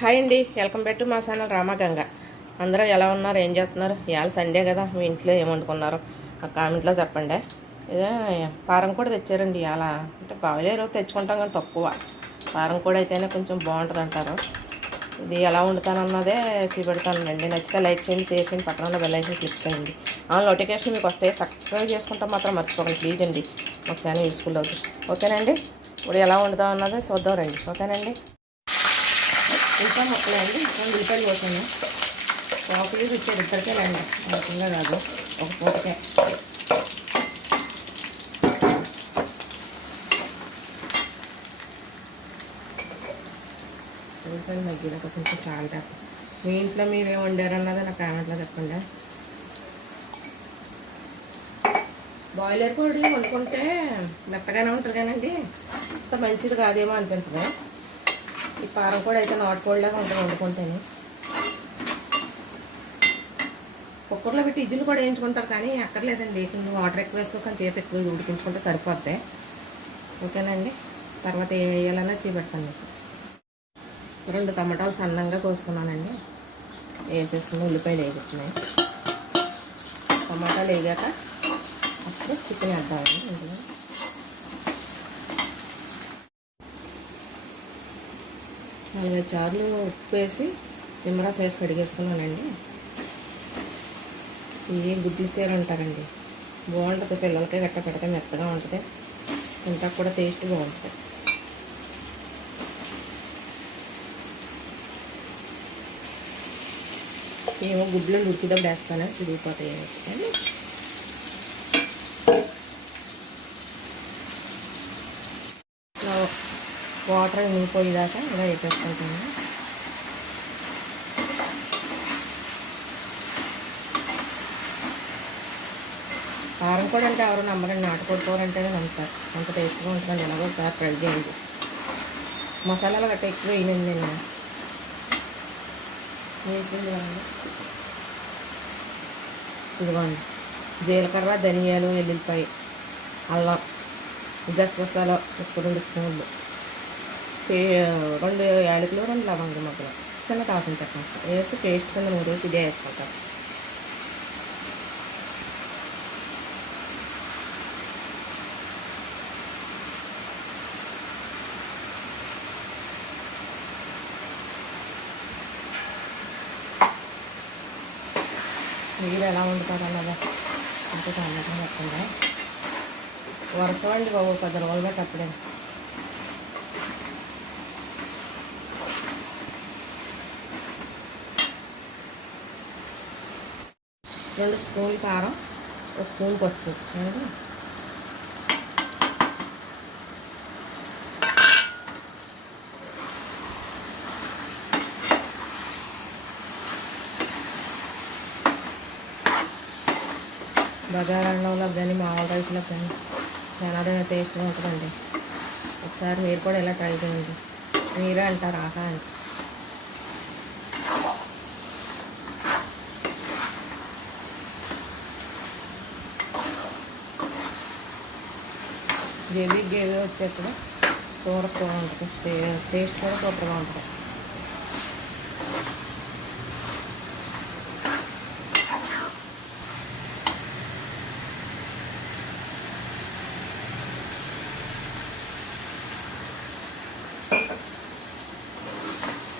Hi అండి welcome back to మా channel Ramaganga అందరూ ఎలా ఉన్నారు ఏం చేస్తున్నారు? ఇవాళ సండే కదా మీ ఇంట్లో ఏం వండుకున్నారు? ఆ కామెంట్లో చెప్పండి. ఇదే పారం కూడా తెచ్చారండి ఇవాళ. అంటే బావలేరు తెచ్చుకుంటాం కానీ తక్కువ. పారం కూడా అయితేనే కొంచెం బాగుంటుంది అంటారు. ఇది ఎలా వండుతానన్నదే చూపెడతానండి నచ్చితే లైక్ చేయండి షేర్ చేయండి పక్కన ఉన్న బెల్ క్లిక్ చేయండి. ఆ నోటిఫికేషన్ మీకు వస్తే సబ్స్క్రైబ్ చేసుకుంటాం మాత్రం మర్చిపోకండి. ప్లీజ్ అండి మాకు ఛానల్ యూస్ఫుల్ అవుతుంది. ఓకేనండి? ఇప్పుడు ఎలా వండుతాం అన్నదే చూద్దాం రండి. ఓకేనండి? ఇంకా మొక్కలే అండి. రెండు ఉల్లిపాయలు పోతుంది పావు కేజీ ఇద్దరికే అండి ముఖ్యంగా కాదు. ఒక పూటకే. రూపాయలు మగ్గినాక కొంచెం చాలా మీ ఇంట్లో మీరు ఏం వండారన్నది నాకు కామెంట్లో చెప్పండి. బాయిలర్ పొడి వండుకుంటే మెత్తగానే ఉంటుంది కానండి. అంత మంచిది కాదేమో అనిపిస్తుంది. ఈ పారం కూడా అయితే నాటుకోళ్ళగా ఉంటుంది వండుకుంటేనే. కుక్కర్లో పెట్టి ఇజ్జులు కూడా వేయించుకుంటారు కానీ అక్కర్లేదండి. కొంచెం వాటర్ ఎక్కువ వేసుకోకుండా చేతి ఎక్కువ ఉడికించుకుంటే సరిపోతాయి ఓకేనండి? తర్వాత ఏం వేయాలన్నా చూపెడతాను మీకు. రెండు టమాటాలు సన్నంగా కోసుకున్నానండి. వేసేసుకుని ఉల్లిపాయలు వేగుతున్నాయి. టమాటాలు వేగాక అప్పుడు చికెన్ వేద్దామండి ఇంట్లో నాలుగైదు చార్లు ఉప్పు వేసి నిమ్మరసం వేసి కడిగేసుకున్నానండి. ఇది గుడ్లు సీర అంటారండి. బాగుంటుంది పిల్లలకి గట్ట పెడితే మెత్తగా ఉంటుంది. ఇంత కూడా టేస్ట్ బాగుంటుంది. ఏమో గుడ్లు ఉడికిదప్పుడు వేస్తాను చిరిగిపోతాయి వాటర్ నిలిపోయేదాకా ఇలా వేపేసుకుంటుంది కారం కూడా అంటే ఎవరు నమ్మరండి నాటుకోడి కూర అంటేనే నమ్ముతారు అంత టేస్ట్గా ఉంటుందండి ఎలాగో ఒకసారి ట్రై చేయండి. మసాలాలు గట్ట ఎక్కువ వేయనండి నేను. ఇదిగోండి జీలకర్ర ధనియాలు ఎల్లుల్లిపాయ అల్లం గసగసాలు రెండు స్పూన్లు. రెండు యాలకులు రెండు లవంగం మొక్కలు చిన్న కాసిన చెక్క వేసి పేస్ట్ కింద నూరేసి ఇదే వేసుకుంటాం. మీరు ఎలా వండుతారు అన్నదా అంటే టమాటా వరుస వండి బాబు పది రోజులు పెట్టప్పుడే రెండు స్పూన్లు కారం ఒక స్పూన్ పసుపు. ఏమండి? అన్నంలో కానీ మామూలు రైస్లో కానీ చాలా టేస్ట్గా ఉంటుందండి ఒకసారి మీరు కూడా ఇలా ట్రై చేయండి. మీరే అంటారు ఆహా అని. గ్రేవీ గ్రేవీ వచ్చేప్పుడు కూర కూర ఉంటుంది స్టే టేస్ట్ కూడా సూపర్గా ఉంటుంది.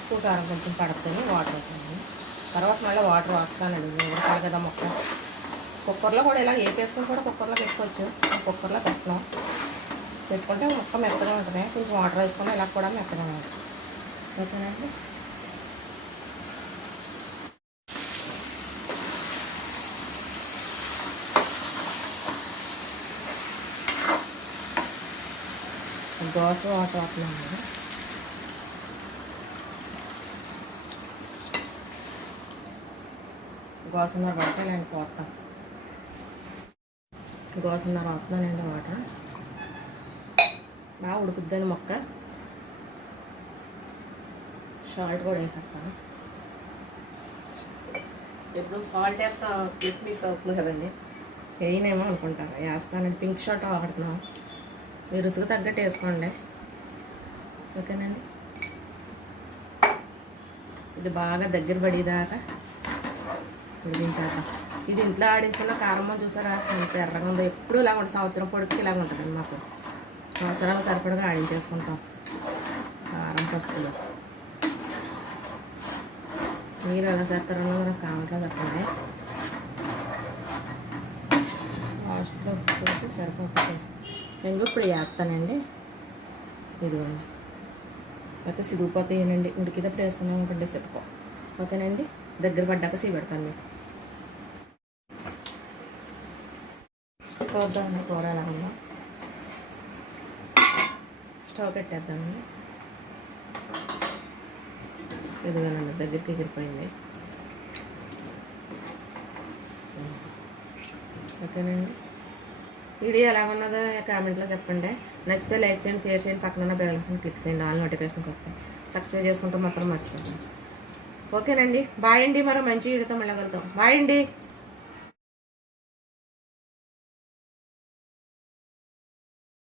ఉప్పు కారం కొంచెం పడుతుంది. వాటర్ వేసాను తర్వాత మళ్ళీ వాటర్ వస్తానండి ఉడకాలి కదా మొక్క. కుక్కర్లో కూడా ఇలా వేపేసుకుని కూడా కుక్కర్లో పెట్టుకోవచ్చు. కుక్కర్లో పెట్టడం పెట్టుకుంటే మొక్క మెత్తగా ఉంటుంది. కొంచెం వాటర్ వేసుకొని ఇలా కూడా మెత్తగా ఉంటుంది ఓకేనండి? దోశ వాటర్ అవుతున్నాను గోసన్నర పడతాయిలేండి పోతాం గోసన్నర అవుతున్నానండి వాటర్. బాగా ఉడుకుద్దని మొక్క. సాల్ట్ కూడా వేసేస్తాను ఎప్పుడు సాల్ట్ వేస్తా క్లిప్ మిస్ అవుతుంది కదండి. వేయనేమో అనుకుంటారు వేస్తానండి. పింక్ షార్ట్ ఆడుతున్నాం మీరు రుసుకు తగ్గట్టు వేసుకోండి. ఓకేనండి? ఇది బాగా దగ్గర పడేదాకా ఉడికించాక ఇది ఇంట్లో ఆడించుకున్న కారమ్మ చూసారా? ఎర్రగా ఉందో. ఎప్పుడు ఇలాగ ఉంటుంది. సంవత్సరం పొడికి ఇలాగ ఉంటుంది మాకు. సంవత్సరాలు సరిపడగా ఆడించేసుకుంటాం కారం పసుపులు. మీరు ఎలా చేస్తారో నాకు కామెంట్లో చెప్పండి. లాస్ట్లో చూసి సరిపోతుంది నేను ఇప్పుడు వేస్తానండి. ఇదిగోండి. అయితే సిదిగిపోతాయనండి. ఉడికేటప్పుడు వేసుకున్నాం అనుకోండి సితకో ఓకేనండి? దగ్గర పడ్డాక సీ పెడతాను మీకు. చూద్దాం కూర ఎలా ఉందో. స్టవ్ పెట్టేద్దామండి ఇదిగోనండి దగ్గరికి ఎగిరిపోయింది ఓకేనండి. వీడియో ఎలా ఉన్నదో కామెంట్లో చెప్పండి. నచ్చితే లైక్ చేయండి షేర్ చేయండి. పక్కన ఉన్న బెల్ క్లిక్ చేయండి. ఆల్ నోటిఫికేషన్ కొత్త సబ్స్క్రైబ్ చేసుకుంటే మాత్రం మర్చిపోతాం ఓకేనండి. బాయ్ అండి. మరో మంచి వీడియోతో మళ్ళీ కలుద్దాం. బాయ్ అండి.